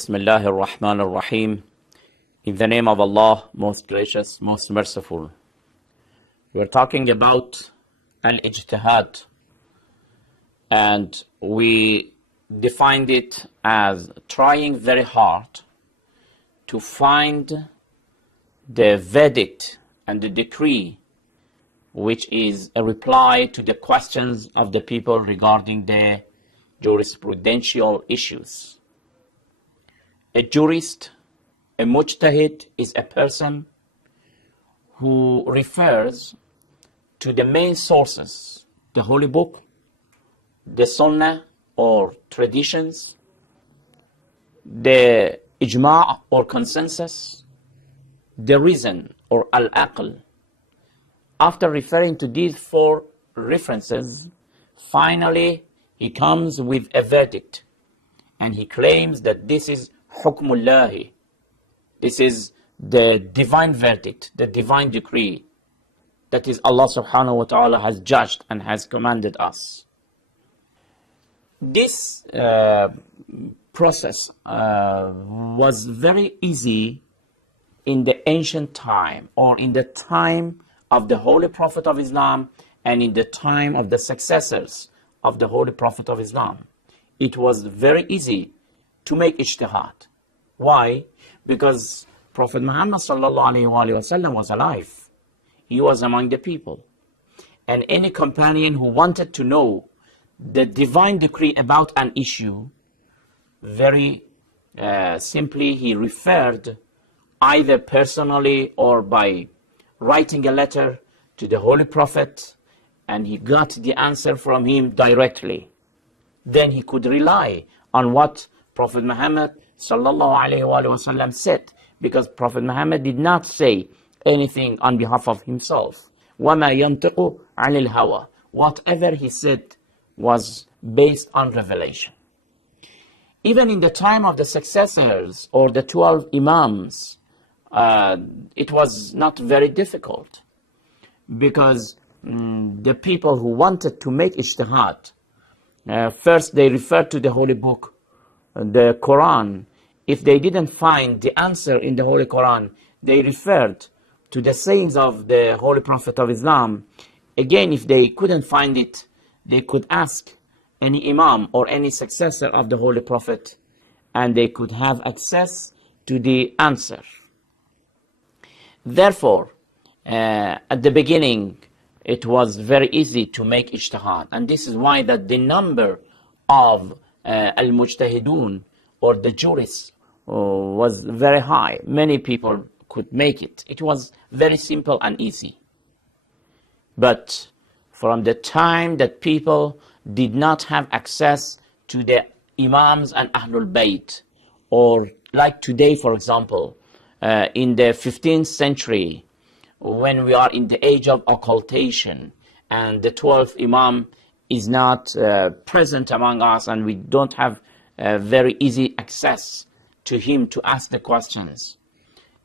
Bismillah ar-Rahman ar-Rahim. In the name of Allah, most gracious, most merciful. We are talking about Ijtehad, and we defined it as trying very hard to find the verdict and the decree which is a reply to the questions of the people regarding the jurisprudential issues. A jurist, a mujtahid, is a person who refers to the main sources, the Holy Book, the Sunnah or traditions, the Ijma' or consensus, the reason or al-aql. After referring to these four references, finally he comes with a verdict, and he claims that this is Hukmullahi. This is the divine verdict, the divine decree that is Allah subhanahu wa ta'ala has judged and has commanded us. This process was very easy in the ancient time, or in the time of the Holy Prophet of Islam and in the time of the successors of the Holy Prophet of Islam. It was very easy to make ijtihad. Why? Because Prophet Muhammad sallallahu alaihi wasallam was alive. He was among the people. And any companion who wanted to know the divine decree about an issue, very simply he referred either personally or by writing a letter to the Holy Prophet, and he got the answer from him directly. Then he could rely on what Prophet Muhammad sallallahu alaihi wasallam said, because Prophet Muhammad did not say anything on behalf of himself. وَمَا يَنْتِقُ عَنِ الْهَوَى. Whatever he said was based on revelation. Even in the time of the successors or the 12 Imams, it was not very difficult, because the people who wanted to make ijtihad, first they referred to the Holy Book, the Quran. If they didn't find the answer in the Holy Quran, they referred to the sayings of the Holy Prophet of Islam. Again, if they couldn't find it, they could ask any Imam or any successor of the Holy Prophet, and they could have access to the answer. Therefore, at the beginning, it was very easy to make ijtihad, and this is why that the number of al-mujtahidun or the jurists was very high. Many people could make it. It was very simple and easy. But from the time that people did not have access to the Imams and Ahlul Bayt, or like today, for example, in the 15th century, when we are in the age of occultation and the 12th Imam is not present among us, and we don't have very easy access to him to ask the questions.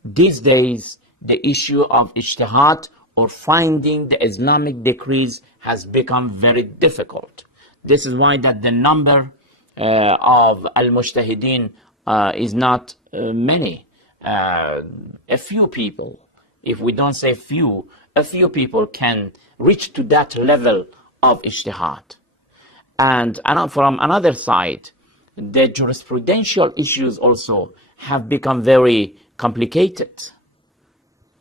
These days, the issue of ijtihad or finding the Islamic decrees has become very difficult. This is why that the number of al-mujtahideen is not many. A few people, if we don't say few, a few people can reach to that level of ijtihad. And from another side, the jurisprudential issues also have become very complicated,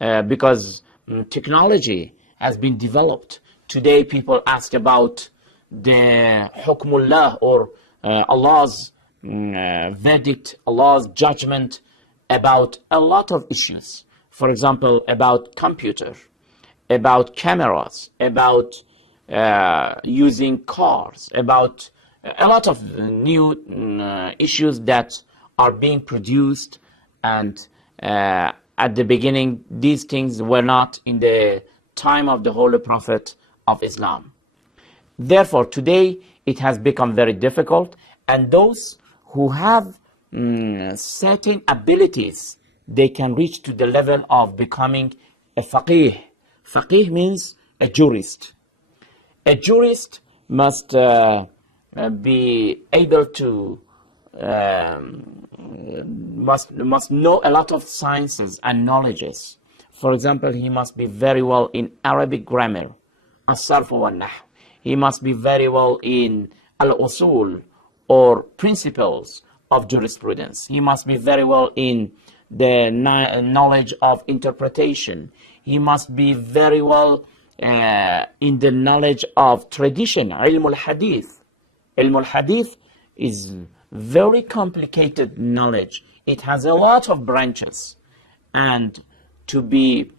because technology has been developed. Today people ask about the hukmullah, or Allah's verdict, Allah's judgment about a lot of issues. For example, about computer, about cameras, about using cars, about a lot of new issues that are being produced, and at the beginning these things were not in the time of the Holy Prophet of Islam. Therefore, today it has become very difficult, and those who have certain abilities, they can reach to the level of becoming a faqih. Faqih means a jurist. A jurist must be able to must know a lot of sciences and knowledges. For example, he must be very well in Arabic grammar, as-sarf wal-nahm. He must be very well in al-usul, or principles of jurisprudence. He must be very well in the knowledge of interpretation. He must be very well in the knowledge of tradition, ilm al-hadith. Ilm al-hadith is very complicated knowledge. It has a lot of branches, and to be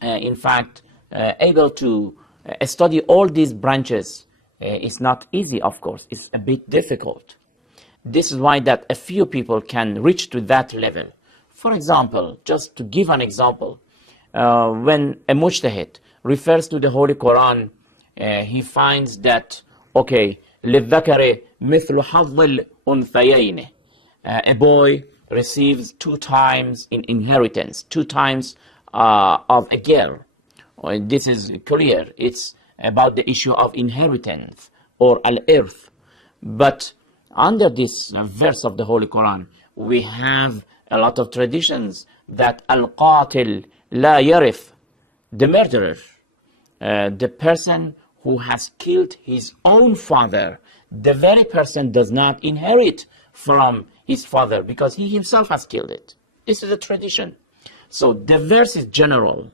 in fact able to study all these branches is not easy, of course. It's a bit difficult. This is why that a few people can reach to that level. For example, just to give an example, when a mujtahid refers to the Holy Quran, he finds that, okay, لِلذَّكَرِ مِثْلُ حَظِّ الْأُنْثَيَيْنِ, a boy receives 2 times in inheritance, 2 times of a girl. This is clear. It's about the issue of inheritance, or al-irth. But under this verse of the Holy Quran, we have a lot of traditions that al-qatil la yarith, the murderer, the person who has killed his own father, the very person does not inherit from his father because he himself has killed it. This is a tradition. So the verse is general.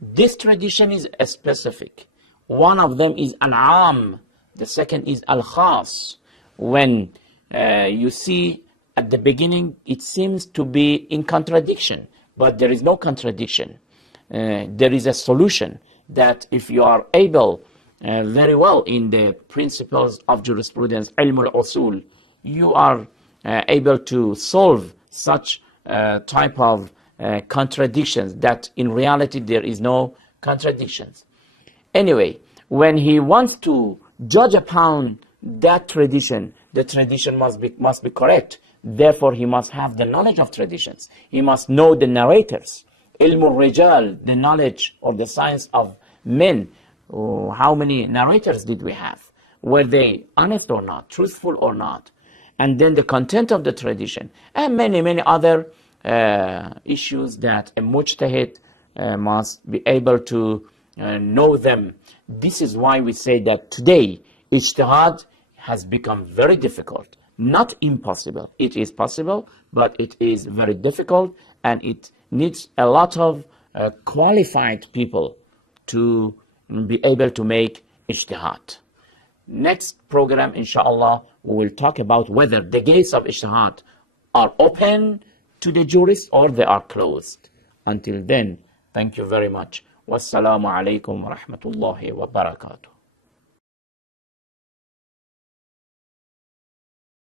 This tradition is specific. One of them is al-am, the second is al-khas. When you see at the beginning, it seems to be in contradiction, but there is no contradiction. There is a solution that if you are able very well in the principles of jurisprudence, ilm al-usul, you are able to solve such type of contradictions that in reality there is no contradictions. Anyway, when he wants to judge upon that tradition, the tradition must be correct. Therefore, he must have the knowledge of traditions. He must know the narrators. Ilm al-rijal, the knowledge or the science of men. Oh, how many narrators did we have? Were they honest or not, truthful or not? And then the content of the tradition, and many other issues that a mujtahid must be able to know them. This is why we say that today ijtihad has become very difficult. Not impossible. It is possible, but it is very difficult, and it needs a lot of qualified people to be able to make ijtihad. Next program, inshallah, we will talk about whether the gates of ijtihad are open to the jurists or they are closed. Until then, thank you very much. Wassalamu alaikum wa rahmatullahi wa barakatuh.